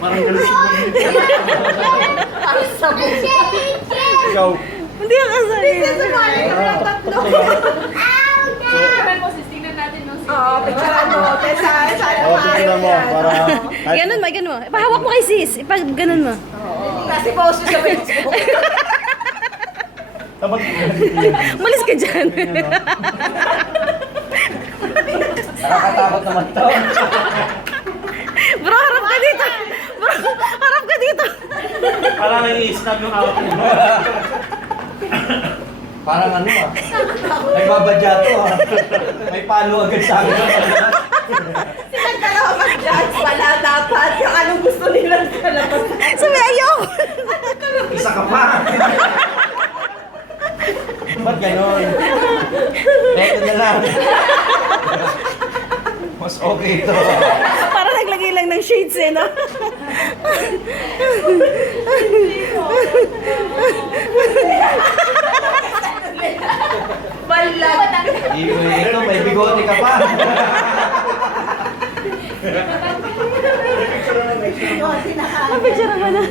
Parang galit mo. Parang sabi. Ikaw. Hindi ka kasali. Sumali kami ng tatlo. Tingnan natin nung Oo, picturean mo. Tesa, sana Oo, tingnan mo. Para... Ganun mo, ganun mo. Ipahawak mo kay sis. Ganun mo. Kasi post sa Facebook. Dapat Malis ka dyan. Nakakatakot naman to. Bro, harap ka dito. Bro, harap ka dito. parang nai-snap yung awat mo. Parang ano ah. May babadya to ah. May palo agad sa akin. Silang dalawa mag-judge pala dapat yung anong gusto nilang kalabas. Sabi, ayoko. Isa ka pa. Ba't ganon? Eto na lang. Mas okay ito. Parang naglagay lang ng shades eh, no? Balag. Ito, may bigote ka pa. Picture Picture mo na.